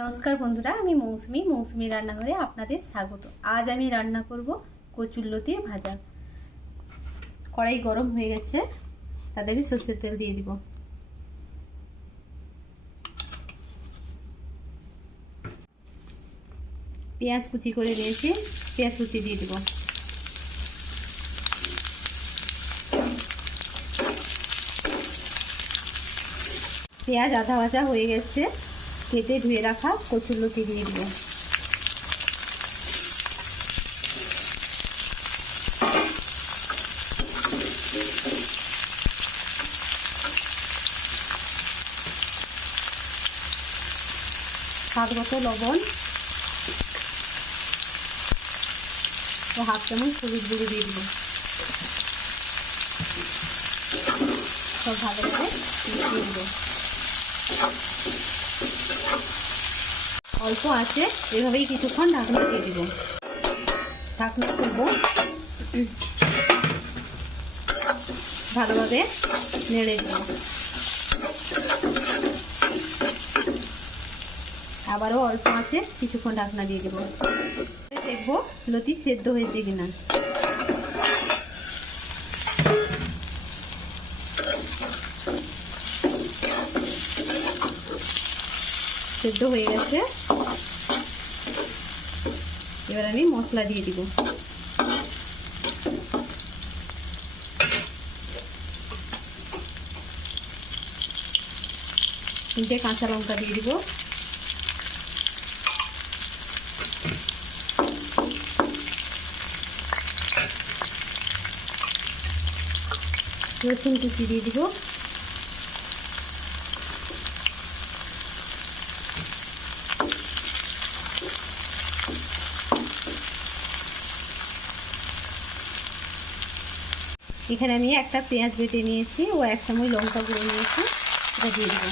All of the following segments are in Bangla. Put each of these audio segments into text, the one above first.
नमस्कार बंधुरा आमी मौसुमी रान्नाघरे आपनादेर स्वागत। आज आमी रान्ना करब कचुरलतिर भाजा। कड़ाई गरम हो गेछे, ताते आमी सरषेर तेल दिए दिब। पेঁয়াজ कुचि करे दिएछि, पेঁয়াজ कुचि दिए दिब। पेঁয়াজ आधा भाजा हो गेछे, केटे धुए रखा कचुरलति दिए দিব। स्वाद मতো লবণ ও হাফ চামচ হলুদ গুঁড়ো দিয়ে দিব। সব ভালো করে মিশিয়ে দিব। অল্প আছে এভাবেই কিছুক্ষণ ঢাকনা দিয়ে দিব। ঢাকনা খুলব, ভালোভাবে নেড়ে দিব। আবারও অল্প আছে কিছুক্ষণ ঢাকনা দিয়ে দেব। দেখবো লতি সেদ্ধ হয়েছে কিনা। সেদ্ধ হয়ে গেছে, এবার আমি মশলা দিয়ে দিব। তিনটে কাঁচা লঙ্কা দিয়ে দিব। রসুন কুচি দিয়ে দিব। এখানে আমি একটা পেঁয়াজ বেটে নিয়েছি ও এক চামচ লঙ্কা গুঁড়ো নিয়েছি, এটা দিয়ে দেব।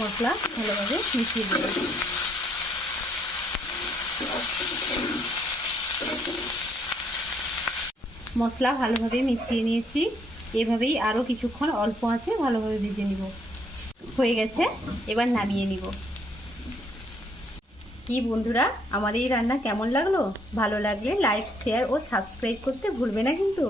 মশলা ভালোভাবে মিশিয়ে দেব। মশলা ভালোভাবে মিশিয়ে নিয়েছি, এভাবেই আরও কিছুক্ষণ অল্প আছে ভালোভাবে ভেজে নিব। হয়ে গেছে, এবার নামিয়ে নিব। কি বন্ধুরা, আমার এই রান্না কেমন লাগলো? ভালো লাগলে লাইক, শেয়ার ও সাবস্ক্রাইব করতে ভুলবে না কিন্তু।